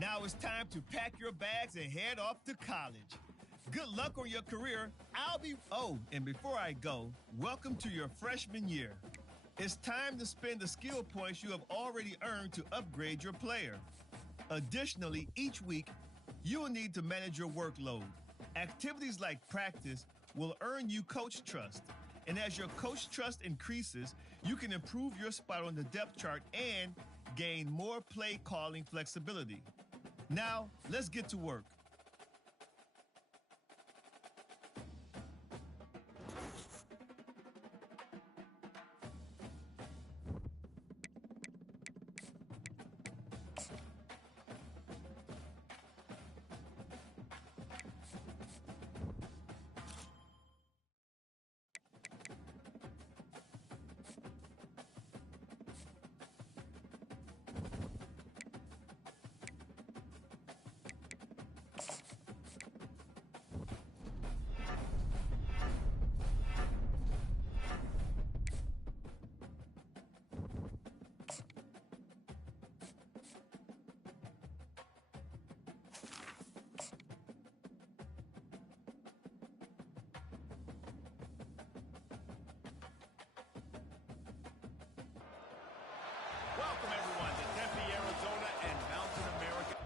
Now it's time to pack your bags and head off to college. Good luck on your career. And before I go, welcome to your freshman year. It's time to spend the skill points you have already earned to upgrade your player. Additionally, each week, you will need to manage your workload. Activities like practice will earn you coach trust. And as your coach trust increases, you can improve your spot on the depth chart and gain more play calling flexibility. Now, let's get to work. Welcome, everyone, to Tempe, Arizona, and Mountain America.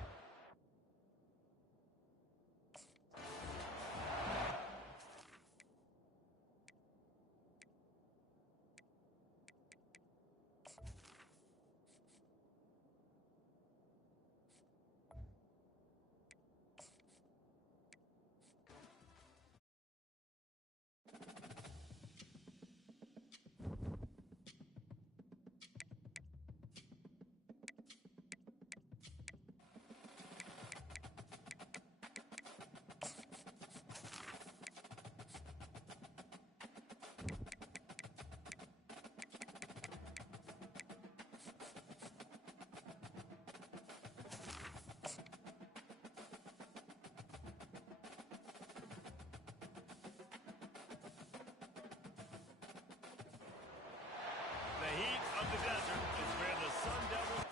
The heat of the desert is where the Sun Devils...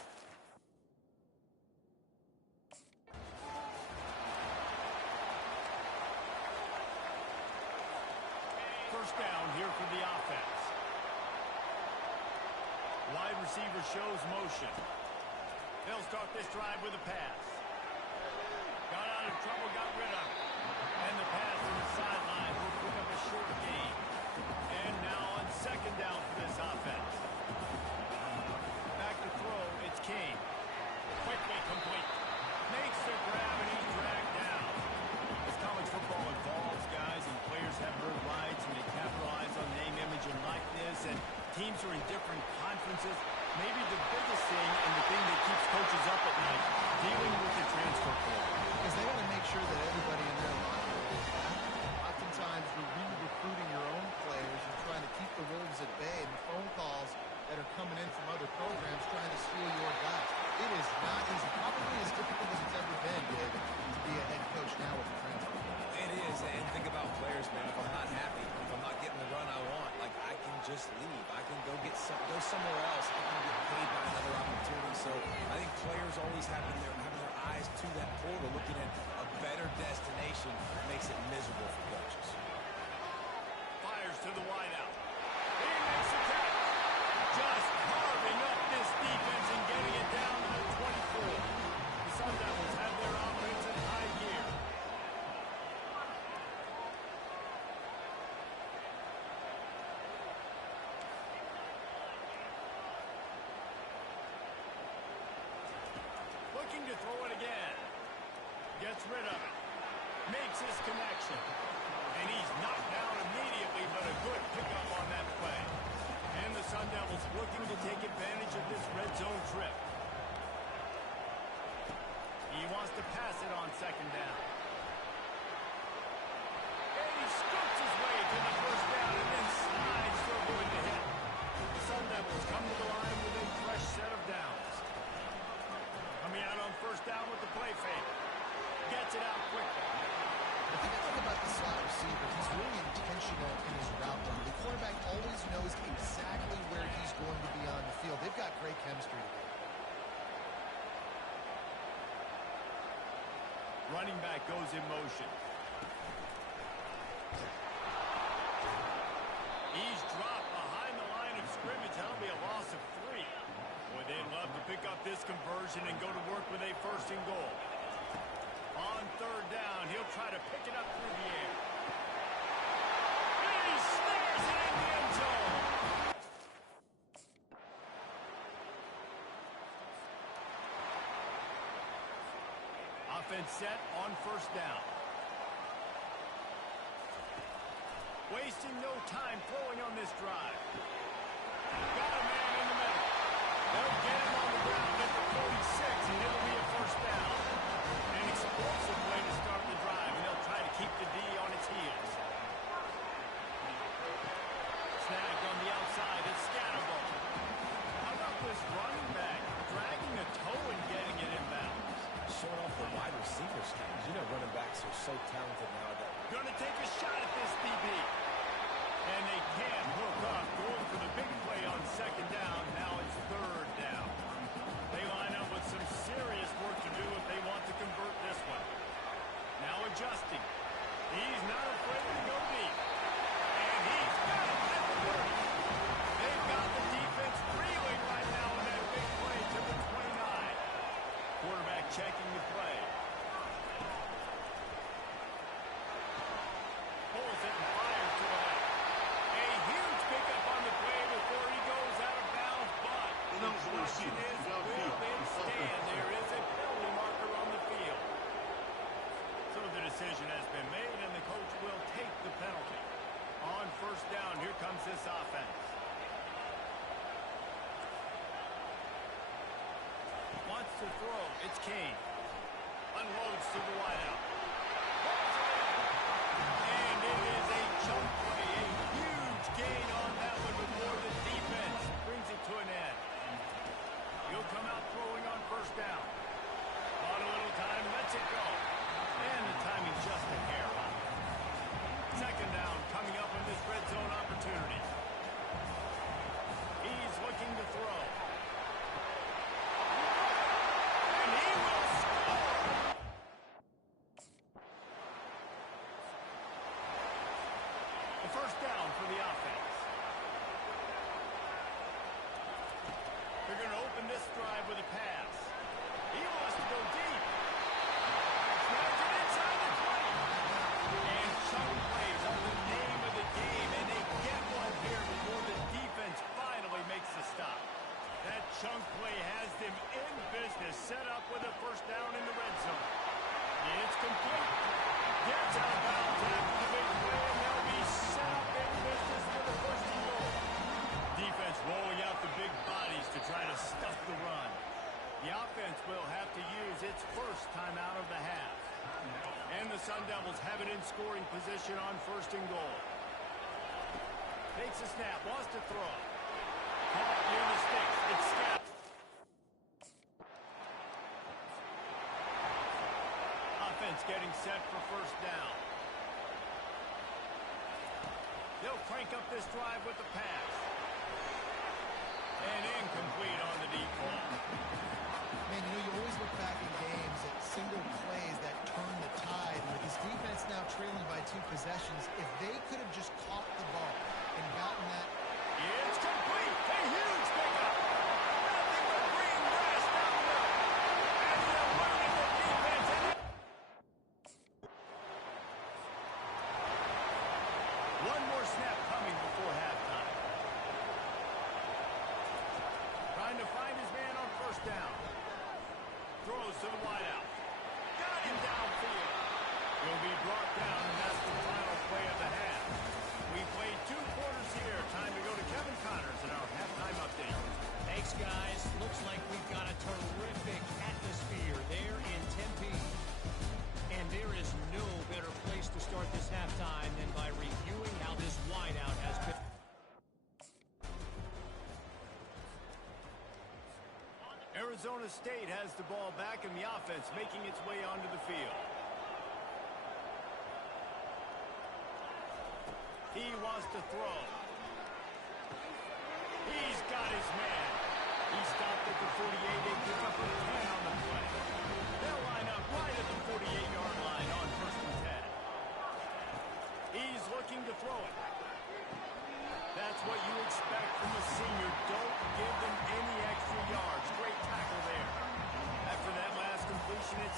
First down here for the offense. Wide receiver shows motion. They'll start this drive with a pass. Got out of trouble, got rid of it. And the pass to the sideline will pick up a short gain. And now on second down for this offense. Back to throw, it's King. Quickly complete. Makes the grab and he's dragged down. As college football evolves, guys, and players have more rights and they capitalize on name, image, and likeness, and teams are in different conferences, maybe the biggest thing and the thing that keeps coaches up at night, dealing with the transfer portal. Because they got to make sure that everybody in their locker room is happy. Oftentimes, you're re-recruiting your own players and trying to keep the wolves at bay, and the phone calls that are coming in from other programs trying to steal your guys. It is not easy. Probably as difficult as it's ever been, David, to be a head coach now with the transfer. It is, and think about players, man. If I'm not happy, if I'm not getting the run I want, like, I can just leave. I can go somewhere else. I can get paid by another opportunity. So I think players always having their eyes to that portal, looking at a better destination, makes it miserable for coaches. Fires to the wideout. He makes a catch. Just carving up this defense and getting it down to the 24. The Sun Devils have their offense in high gear. Looking to throw it again. Gets rid of it. Makes his connection. And he's knocked down immediately, but a good pickup on that play. And the Sun Devils looking to take advantage of this red zone trip. He wants to pass it on second down. And he scoops his way to the first down and then slides for going to hit. The Sun Devils come to the line with a fresh set of downs. Coming out on first down with the play fake. Gets it out quickly. The thing I like about the slot receiver, he's really intentional in his route running. The quarterback always knows exactly where he's going to be on the field. They've got great chemistry together. Running back goes in motion. He's dropped behind the line of scrimmage. That'll be a loss of 3. Boy, they'd love to pick up this conversion and go to work with a first and goal. On third down, he'll try to pick it up through the air. He snares it in the end zone. Offense set on first down. Wasting no time throwing on this drive. Got a man in the middle. They'll get him on the ground at the 46, and it'll be a first down. An explosive way to start the drive, and they'll try to keep the D on its heels. Snagged on the outside, it's Scatterbo. How about this running back dragging a toe and getting it inbound? Showing off the wide receiver skills. You know running backs are so talented nowadays. Gonna take a shot at this DB. And they can't hook up. Going for the big play on second down. Now it's third down. They line up with some serious work to do if they want to convert this one. Now adjusting. He's not afraid to go deep. And he's got it at the 30. They've got the defense reeling right now in that big play to the 29. Quarterback checking the play. Pulls it and fires to the left. A huge pickup on the play before he goes out of bounds, but the question is, will they stand? There is a penalty marker on the field. So the decision has been made, and the coach will take the penalty. On first down, here comes this offense. Wants to throw. It's Kane. Unloads to the wideout. And it is a chunk play. A huge gain on that one before the defense brings it to an end. He'll come out throwing on first down. On a little time, lets it go. And the timing just a hair off. Second down coming up on this red zone opportunity. He's looking to throw. And he will score! The first down for the offense. They're going to open this drive with a pass. He wants to go deep. Snags it inside the 20. And chunk plays are the name of the game, and they get one here before the defense finally makes the stop. That chunk play has them in business, set up with a first down in the red zone. It's complete. Gets out of bounds after the big play, and they'll be set up in business for the first and goal. Defense rolling out the big bodies to try to stuff the run. The offense will have to use its first timeout of the half. And the Sun Devils have it in scoring position on first and goal. Takes a snap, wants to throw. Caught near the sticks. It's Scott. Offense getting set for first down. They'll crank up this drive with the pass. And incomplete on the deep ball. Man, you know, you always look back in games at single plays that turn the tide. With this defense now trailing by 2 possessions, if they could have just caught the ball and gotten that. It's complete. A huge pickup. Nothing but green grass down the middle. And the elude the defense. One more snap coming before halftime. Trying to find his man on first down. Throws to the wideout. Got him downfield. Will be brought down, and that's the final play of the half. We played 2 quarters here. Time to go to Kevin Connors in our halftime update. Thanks, guys. Looks like we've got a terrific atmosphere there in Tempe. And there is no better place to start this halftime than by reviewing how this wideout has been. Arizona State has the ball back, and the offense making its way onto the field. He wants to throw. He's got his man. He stopped at the 48. They pick up a 10 on the play. They'll line up right at the 48-yard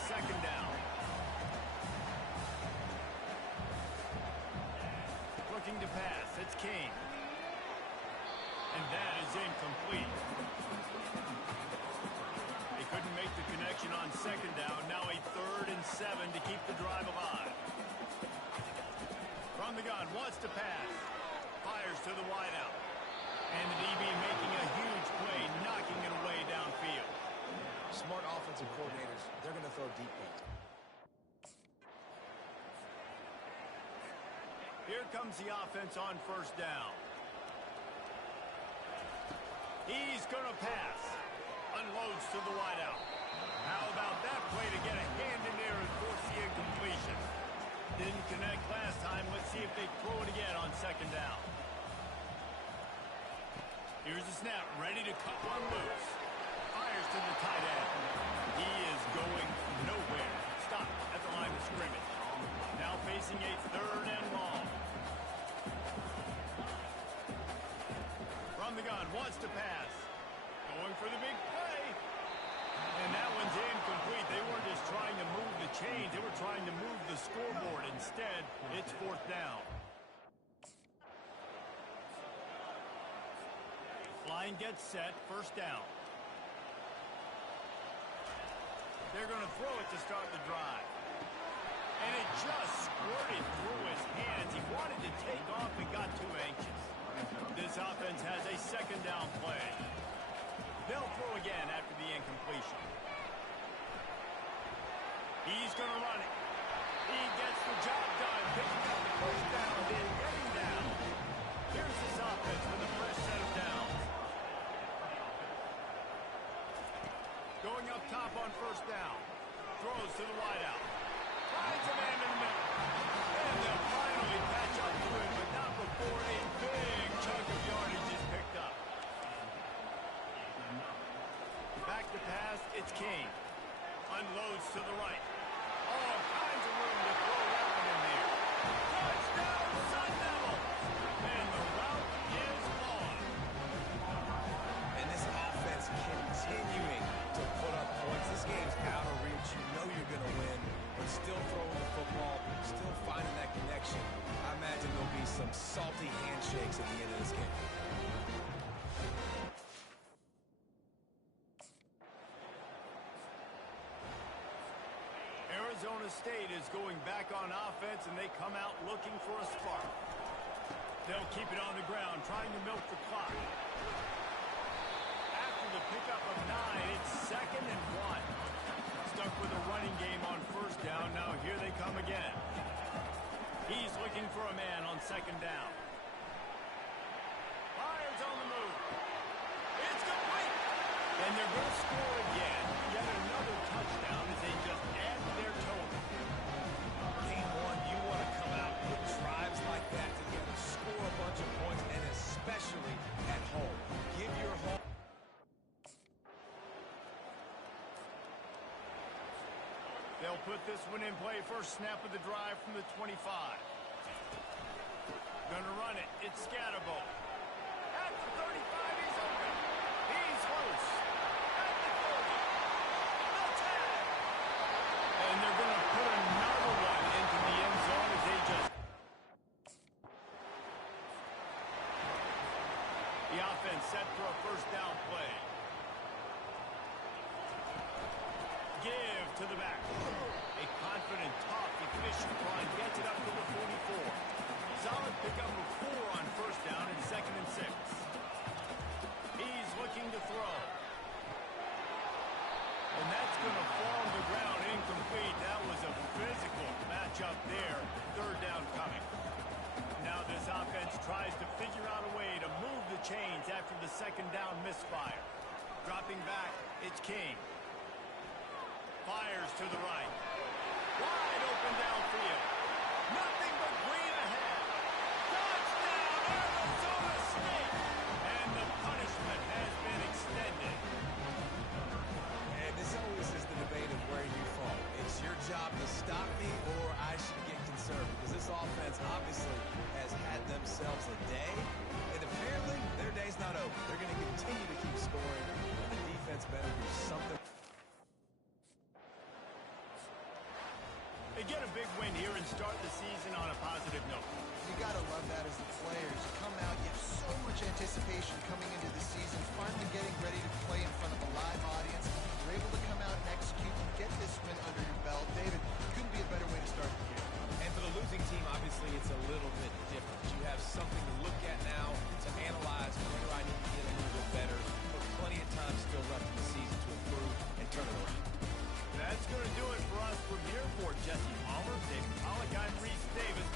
second down. Looking to pass. It's King. And that is incomplete. They couldn't make the connection on second down. Now a 3rd and 7 to keep the drive alive. From the gun, wants to pass. Fires to the wideout. And the DB making a huge play, knocking it away downfield. Smart offensive coordinators, they're going to throw deep balls. Here comes the offense on first down. He's going to pass. Unloads to the wideout. How about that play to get a hand in there and force the incompletion? Didn't connect last time. Let's see if they throw it again on second down. Here's the snap. Ready to cut one loose. Fires to the tight end. He is going nowhere. Stop at the line of scrimmage. Now facing a 3rd and long. From the gun, wants to pass. Going for the big play. And that one's incomplete. They weren't just trying to move the chains. They were trying to move the scoreboard. Instead, it's 4th down. Line gets set. First down. They're going to throw it to start the drive. And it just squirted through his hands. He wanted to take off and got too anxious. This offense has a second down play. They'll throw again after the incompletion. He's going to run it. He gets the job done. Picking up the first down, then getting down. Here's his offense with the first set of downs. Going up top on first down. Throws to the wideout. Finds a man in the middle. And they'll finally patch up to him, but not before a big chunk of yardage is picked up. Back to pass, it's King. Unloads to the right. All kinds of room to throw that one in there. Touchdown, Sun Devils! And the route is long. And this offense continuing to put up points. This game's out of reach. You know you're going to win, but still throwing the football, still finding that connection. I imagine there'll be some salty handshakes at the end of this game. Arizona State is going back on offense, and they come out looking for a spark. They'll keep it on the ground, trying to milk the clock. After the pickup of 9, it's 2nd and 1. Stuck with a running game on first down. Now here they come again. He's looking for a man on second down. Fires on the move. It's complete. And they're going to score again. Yet another touchdown as they just add to their total. Game 1, you want to come out with drives like that together, score a bunch of points, and especially at home. Give your home. They'll put this one in play. First snap of the drive from the 25. Gonna run it. It's Scatterbo. At the 35, he's open. He's loose. At the 40. The tag. And they're gonna put another one into the end zone as they just... The offense set for a first down play. Give to the back. A confident, tough, efficient run gets it up to the 44. Solid pickup of 4 on first down and 2nd and 6. He's looking to throw. And that's going to fall to the ground incomplete. That was a physical matchup there. 3rd down coming. Now this offense tries to figure out a way to move the chains after the 2nd down misfire. Dropping back, it's King. Fires to the right. Wide open downfield. Nothing but green ahead. Touchdown, Arizona State! And the punishment has been extended. And this always is the debate of where you fall. It's your job to stop me, or I should get concerned, because this offense obviously has had themselves a day, and apparently their day's not over. They're going to continue to keep scoring, and the defense better do something. get a big win here and start the season on a positive note. You got to love that as the players. You come out, you have so much anticipation coming into the season, finally getting ready to play in front of a live audience. You're able to come out and execute and get this win under your belt. David, couldn't be a better way to start the year. And for the losing team, obviously, it's a little bit different. You have something to look at now, to analyze where I need to get a little bit better, but plenty of time still left in the season to improve and turn it around. That's going to do it for us from here. For Jesse Palmer, David Pollack, I'm Reese Davis.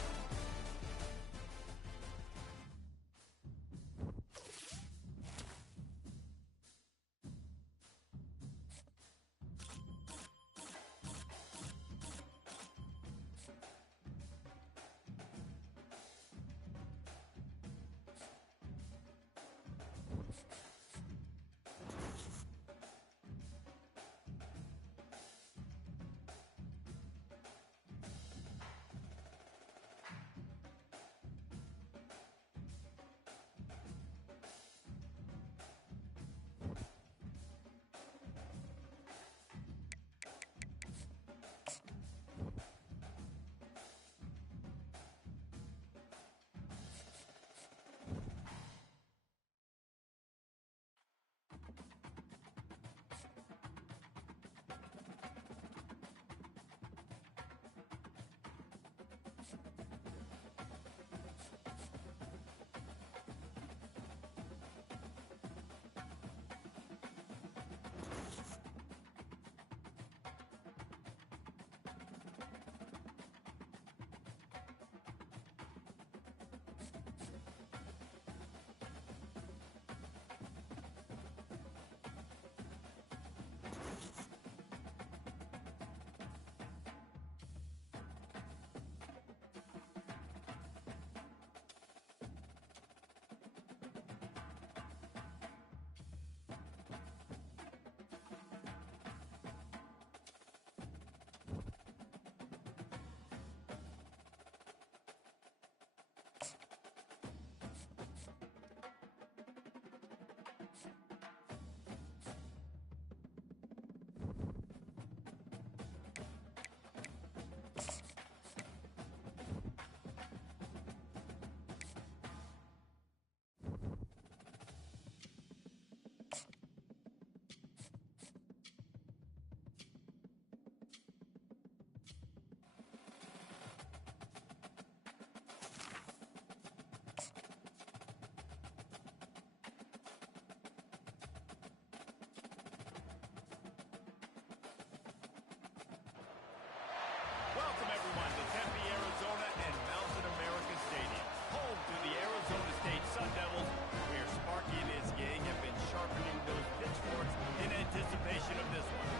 Welcome, everyone, to Tempe, Arizona and Mountain America Stadium, home to the Arizona State Sun Devils, where Sparky and his gang have been sharpening those pitchforks in anticipation of this one.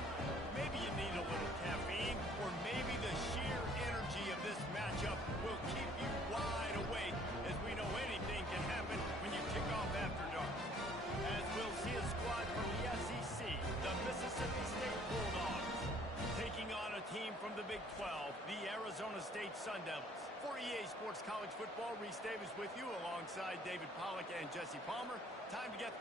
Maybe you need a little caffeine, or maybe the sheer energy of this matchup will keep you wide awake, as we know anything can happen when you kick off after dark. As we'll see a squad from the SEC, the Mississippi State Bulldogs, taking on a team from the Big 12, the Arizona State Sun Devils. For EA Sports College Football, Reese Davis with you alongside David Pollack and Jesse Palmer. Time to get...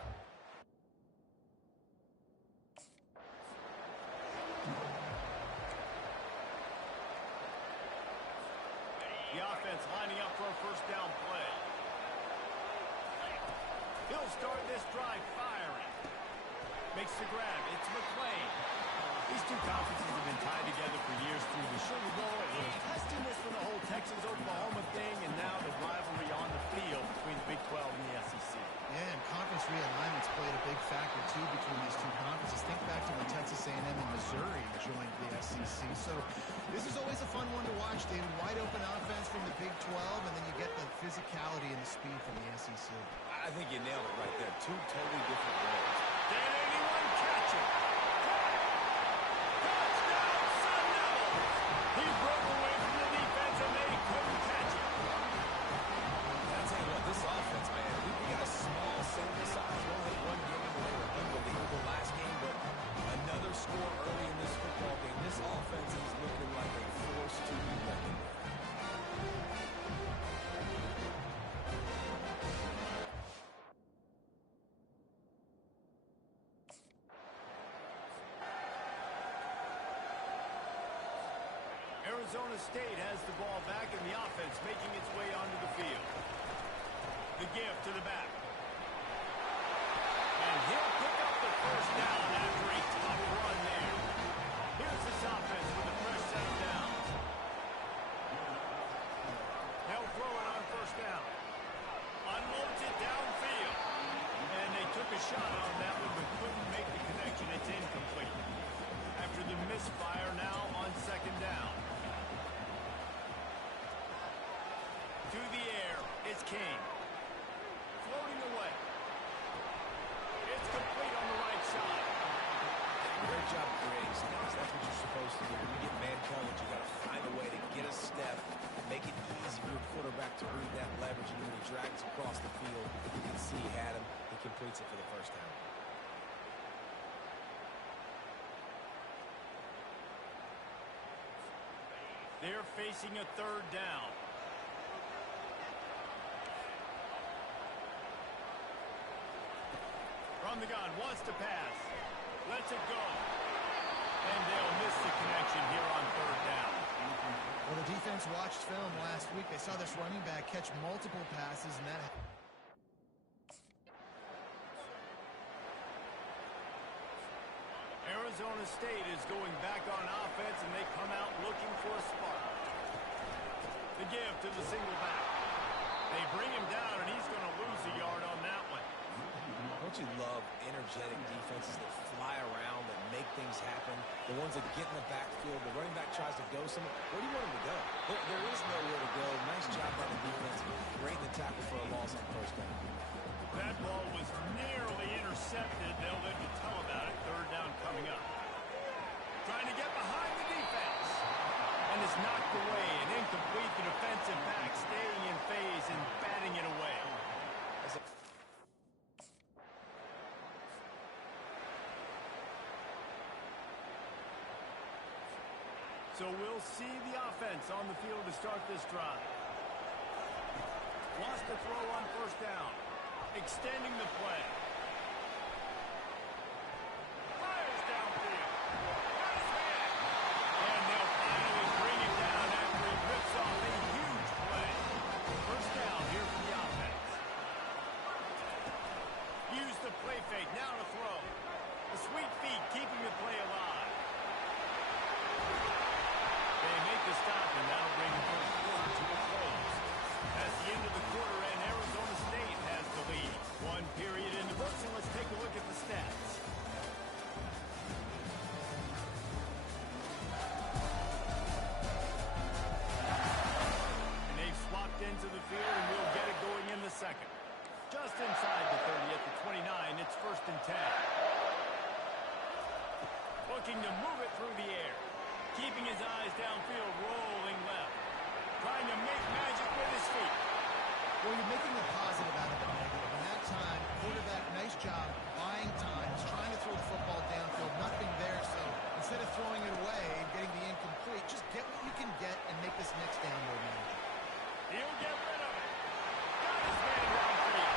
The offense lining up for a first down play. He'll start this drive firing. Makes the grab. It's McClain. These two conferences have been tied together for years through the Sugar Bowl, a little testiness for the whole Texas-Oklahoma thing, and now the rivalry on the field between the Big 12 and the SEC. Yeah, and conference realignments played a big factor, too, between these two conferences. Think back to when Texas A&M and Missouri joined the SEC. So this is always a fun one to watch, David. Wide open offense from the Big 12, and then you get the physicality and the speed from the SEC. I think you nailed it right there. Two totally different roles. Can anyone catch it? Touchdown, Sun Devils! He broke away from the defense, and they couldn't catch it. I'll tell you what, this offense, man, we got a small sample size. We only had one game where they were unbelievable last game, but another score early in this football game. This offense is looking like a force to be reckoned with. Arizona State has the ball back in the offense, making its way onto the field. The give to the back. And he'll pick up the first down after a tough run there. Here's this offense with a fresh set of downs. They'll throw it on first down. Unloads it downfield. And they took a shot on that one, but couldn't make the connection. It's incomplete. After the misfire, now on second down. To the air, it's King. Floating away. It's complete on the right side. Great job creating space. That's what you're supposed to do. When you get man coverage, you got to find a way to get a step, make it easy for your quarterback to read that leverage, and when he drags across the field, you can see he had him. He completes it for the first time. They're facing a third down. From the gun, wants to pass. Lets it go. And they'll miss the connection here on third down. Well, the defense watched film last week. They saw this running back catch multiple passes, and that... Arizona State is going back on offense, and they come out looking for a spark. The give to the single back. They bring him down, and he's going to lose a yard on that one. Don't you love energetic defenses that fly around, that make things happen? The ones that get in the backfield, the running back tries to go somewhere. Where do you want him to go? There is nowhere to go. Nice job by the defense. Great in the tackle for a loss on first down. That ball was nearly intercepted. They'll live to tell about it. Third down coming up. Trying to get behind the defense. And is knocked away and incomplete. The defensive back staying in phase and batting it away. So we'll see the offense on the field to start this drive. Wants to throw on first down. Extending the play. Fires downfield. And they'll finally bring it down after he rips off a huge play. First down here for the offense. Use the play fake. Now to throw. The sweet feet keeping the play alive. They make the stop, and that'll bring the first quarter to a close. That's the end of the quarter, and Arizona State has the lead. One period in the books, and let's take a look at the stats. And they've swapped into the field, and we'll get it going in the second. Just inside the 30 at the 29, it's 1st and 10. Looking to move it through the air. Keeping his eyes downfield, rolling left. Trying to make magic with his feet. Well, you're making a positive out of the negative. And that time, quarterback, nice job, buying time. He's trying to throw the football downfield. Nothing there, so instead of throwing it away and getting the incomplete, just get what you can get and make this next down more manageable. He'll get rid of it. Got his man downfield.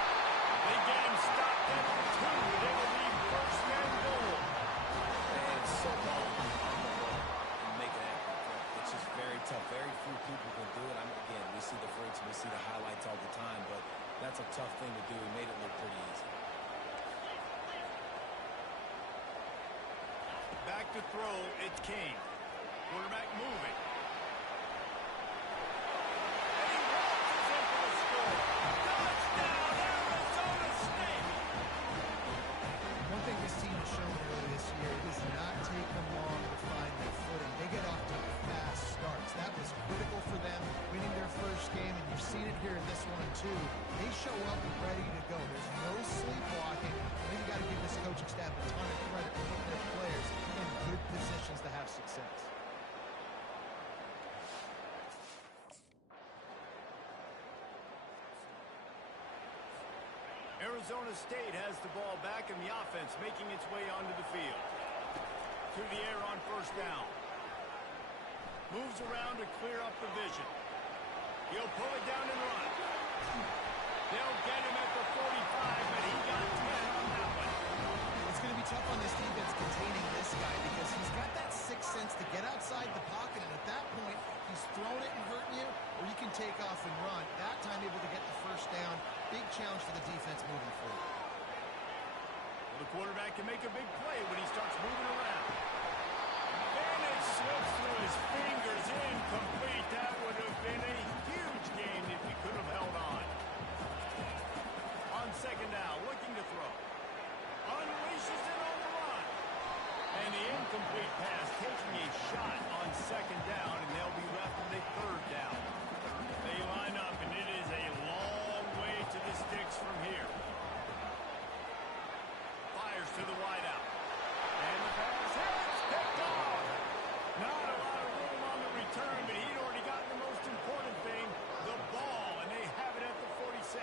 They get him stopped at the 2. They will leave first man goal. And so powerful on the road and make an accurate throw. It's just very tough. Very few people can do it. Again, we see the freaks, we see the highlights all the time, but that's a tough thing to do. He made it look pretty easy. Back to throw, it's King. Quarterback moving. And he launches in for the score. Touchdown, Arizona State! One thing this team has shown early this year, it does not take them long to find their footing. They get off to fast starts. That was critical for them, winning their first game, and you've seen it here in this one, too. They show up ready to go. There's no sleepwalking. I think you got to give this coaching staff a ton of credit for putting their players in good positions to have success. Arizona State has the ball back in the offense, making its way onto the field. To the air on first down. Moves around to clear up the vision. He'll pull it down and run. They'll get him at the 45, but he got 10 on that one. It's going to be tough on this defense containing this guy because he's got that sixth sense to get outside the pocket, and at that point, quarterback can make a big play when he starts moving around. And it slips through his fingers, incomplete. That would have been a huge gain if he could have held on. On second down, looking to throw. Unleashes it on the run. And the incomplete pass taking a shot on second down, and they'll be left with a third down. They line up, and it is a long way to the sticks from here. Fires to the wideout. And the pass hits, picked off. Not a lot of room on the return, but he'd already gotten the most important thing, the ball, and they have it at the 46.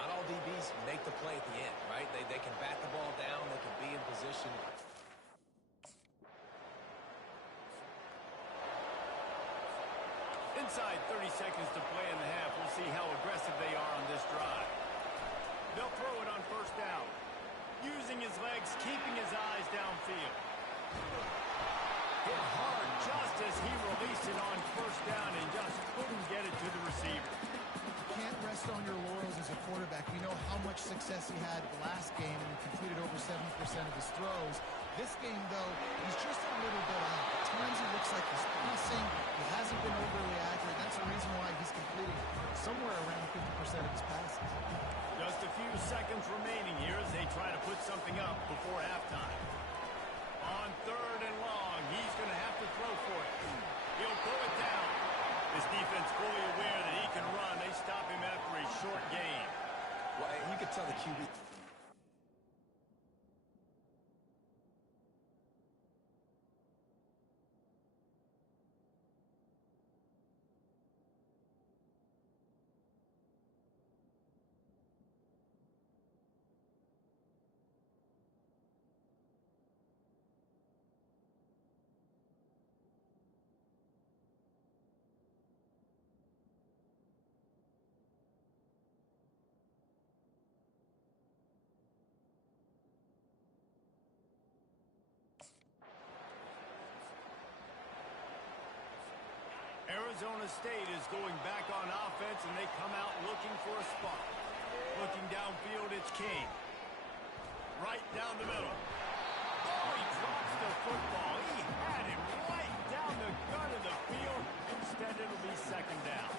Not all DBs make the play at the end, right? They can bat the ball down. They can be in position. Inside 30 seconds to play in the half. We'll see how aggressive they are on this drive. They'll throw it on first down. Using his legs, keeping his eyes downfield. Hit hard just as he released it on first down and just couldn't get it to the receiver. Can't rest on your laurels as a quarterback. We know how much success he had last game and he completed over 70% of his throws. This game, though, he's just a little bit off. At times he looks like he's passing. He hasn't been overly accurate. That's the reason why he's completing somewhere around 50% of his passes. Just a few seconds remaining here as they try to put something up before halftime. On third and long, he's going to have to throw for it. He'll pull it down. His defense fully aware that he can run. They stop him after a short gain. Well, you could tell the QB. Arizona State is going back on offense, and they come out looking for a spot. Looking downfield, it's King. Right down the middle. Oh, he drops the football. He had him right down the gut of the field. Instead, it'll be second down.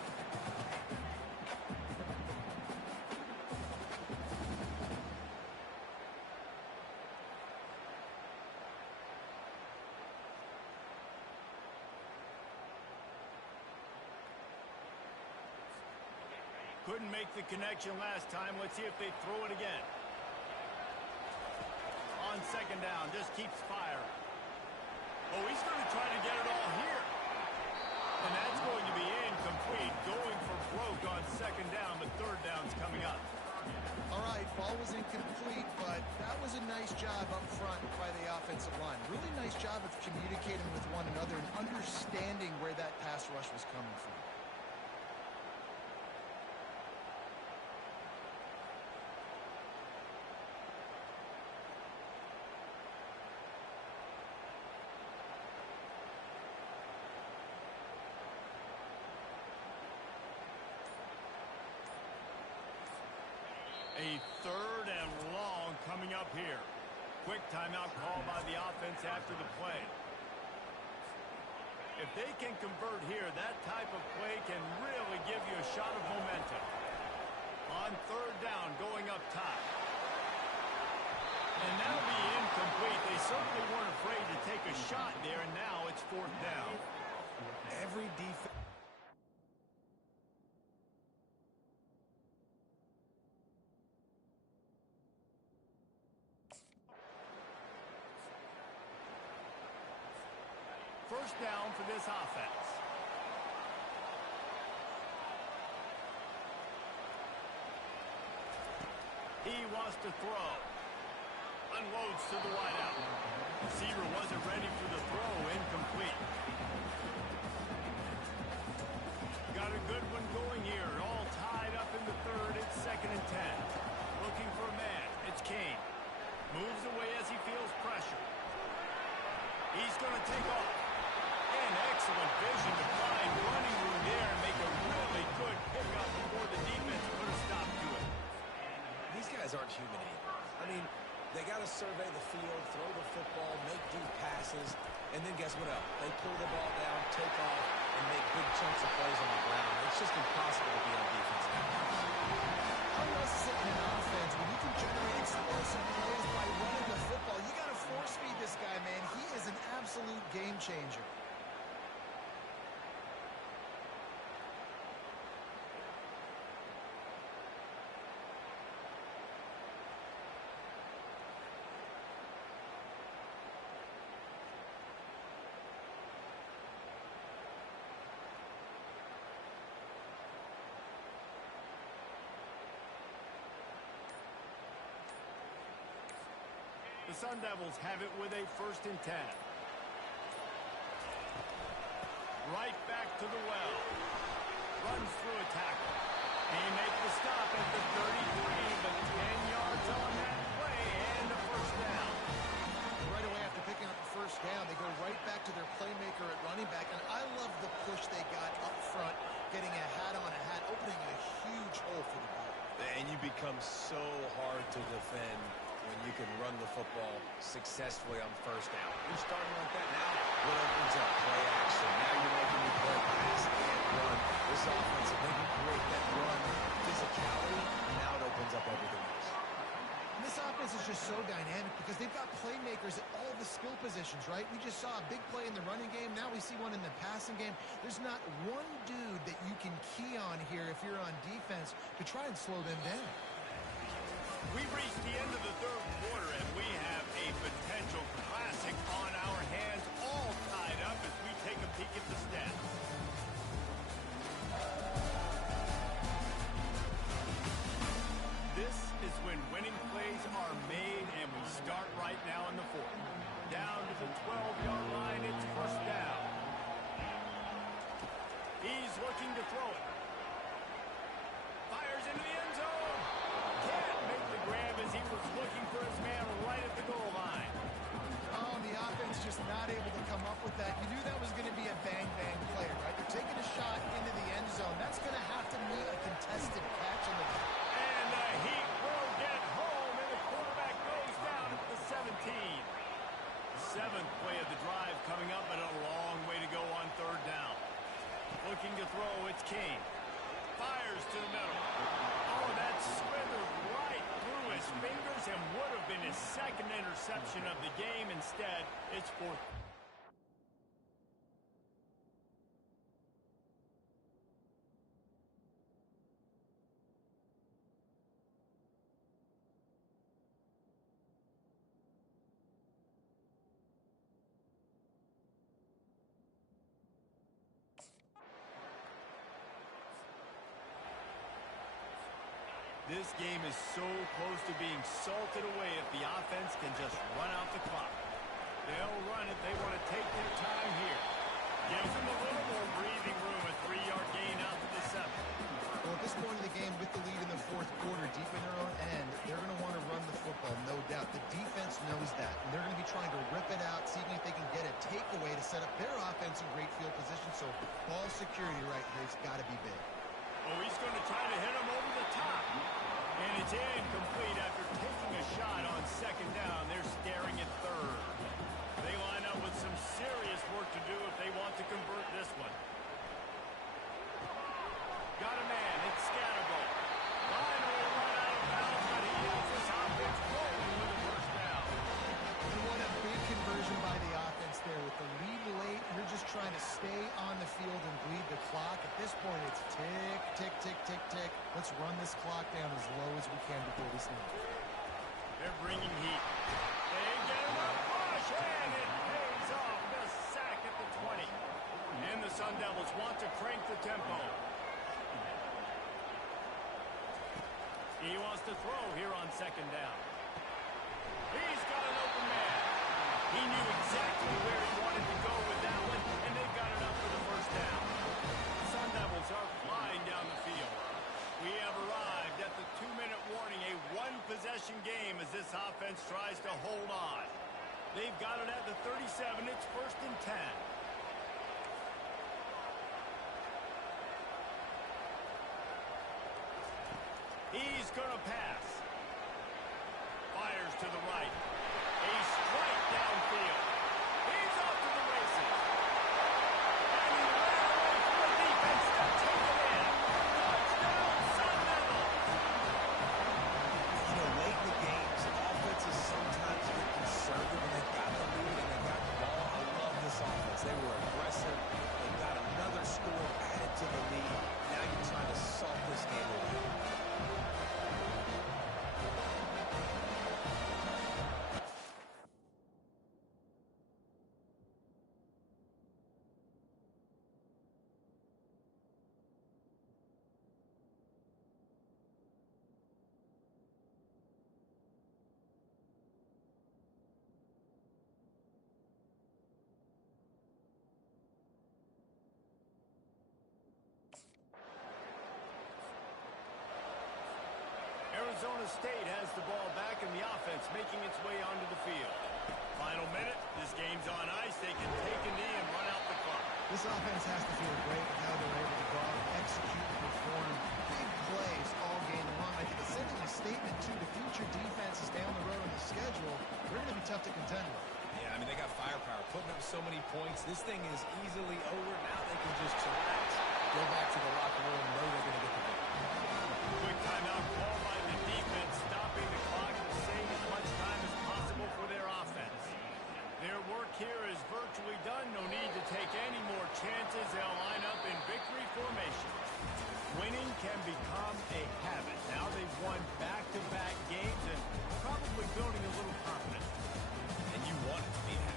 Couldn't make the connection last time. Let's see if they throw it again. On second down, just keeps firing. Oh, he's going to try to get it all here. And that's going to be incomplete. Going for broke on second down, but third down's coming up. All right, ball was incomplete, but that was a nice job up front by the offensive line. Really nice job of communicating with one another and understanding where that pass rush was coming from. A third and long coming up here. Quick timeout call by the offense after the play. If they can convert here, that type of play can really give you a shot of momentum. On third down, going up top. And that'll be incomplete. They certainly weren't afraid to take a shot there, and now it's fourth down. Every defense. First down for this offense. He wants to throw. Unloads to the wideout. Receiver wasn't ready for the throw. Incomplete. Got a good one going here. All tied up in the third. It's second and 10. Looking for a man. It's King. Moves away as he feels pressure. He's going to take off. And excellent vision to find running room there and make a really good pickup before the defense put a stop to it. These guys aren't human anymore. I mean, They got to survey the field, throw the football, make deep passes, and then guess what else? They pull the ball down, take off, and make big chunks of plays on the ground. It's just impossible to be on defense now. How else is it in an offense when you can generate explosive plays by running the football? You got to force feed this guy, man. He is an absolute game changer. The Sun Devils have it with a 1st and 10. Right back to the well. Runs through a tackle. He makes the stop at the 33, but 10 yards on that play and a 1st down. Right away after picking up the 1st down, they go right back to their playmaker at running back, and I love the push they got up front, getting a hat on a hat, opening a huge hole for the ball. And you become so hard to defend when you can run the football successfully on 1st down. You're starting like that now. What opens up? Play action. Now you're making me play pass and run. This offense, if they can create that run physicality, now it opens up everything else. And this offense is just so dynamic because they've got playmakers at all the skill positions, right? We just saw a big play in the running game. Now we see one in the passing game. There's not one dude that you can key on here if you're on defense to try and slow them down. We've reached the end of the 3rd quarter, and we have a potential classic on our hands, all tied up as we take a peek at the stats. This is when winning plays are made, and we start right now in the 4th. Down to the 12-yard line, it's 1st down. He's looking to throw it. Fires into the end zone. Can't make the grab as he was looking for his man right at the goal line. Oh, the offense just not able to come up with that. You knew that was going to be a bang-bang play, right? They're taking a shot into the end zone. That's going to have to meet a contested catch on the back. And the Heat will get home, and the quarterback goes down at the 17. The 7th play of the drive coming up, but a long way to go on 3rd down. Looking to throw, it's King. Fires to the middle. Oh, that slithered right through his fingers and would have been his 2nd interception of the game. Instead, it's 4th. This game is so close to being salted away if the offense can just run out the clock. They'll run it. They want to take their time here. Gives them a little more breathing room. A 3-yard gain out to the 7. Well, at this point in the game, with the lead in the 4th quarter, deep in their own end, they're going to want to run the football, no doubt. The defense knows that, and they're going to be trying to rip it out, seeing if they can get a takeaway to set up their offense in great field position. So ball security right here has got to be big. Oh, he's going to try to hit him over the top. And it's incomplete after taking a shot on 2nd down. They're staring at 3rd. They line up with some serious work to do if they want to convert this one. Got a man. It's Scatterbo. Finally run out of bounds, but he has this offense rolling with a 1st down. And what a big conversion by the offense there. With the lead late, you're just trying to stay on the field and bleed the clock. At this point, it's tick, tick, tick, tick, tick. Let's run this clock down as low as we can before we snap. They're bringing heat. They get him a push, and it pays off. The sack at the 20. And the Sun Devils want to crank the tempo. He wants to throw here on 2nd down. He's got an open man. He knew exactly where he wanted to go with that one, and they've got it up for the 1st down. The Sun Devils are flying down the field. We have arrived at the 2-minute warning, a 1-possession game as this offense tries to hold on. They've got it at the 37. It's 1st and 10. He's going to pass. Fires to the right. A strike downfield. He's off to the races. And he ran away from the defense to take it in. Touchdown, Sun Devils. You know, late in the games, offenses sometimes get conservative when they've got the lead and they've got the ball. I love this offense. They were aggressive. They got another score added to the lead. Now you're trying to salt this game away. Arizona State has the ball back and the offense making its way onto the field. Final minute. This game's on ice. They can take a knee and run out the clock. This offense has to feel great with how they're able to go out and execute and perform big plays all game long. I think it's sending a statement to the future defenses down the road on the schedule. They're going to be tough to contend with. Yeah, I mean, they got firepower, putting up so many points. This thing is easily over. Now they can just chillax, go back to the locker room, and know they're going to get the win. Quick timeout call by the defense, stopping the clock to save as much time as possible for their offense. Their work here is virtually done. No need to take any more chances. They'll line up in victory formation. Winning can become a habit. Now they've won back-to-back games and probably building a little confidence. And you want it to be a habit.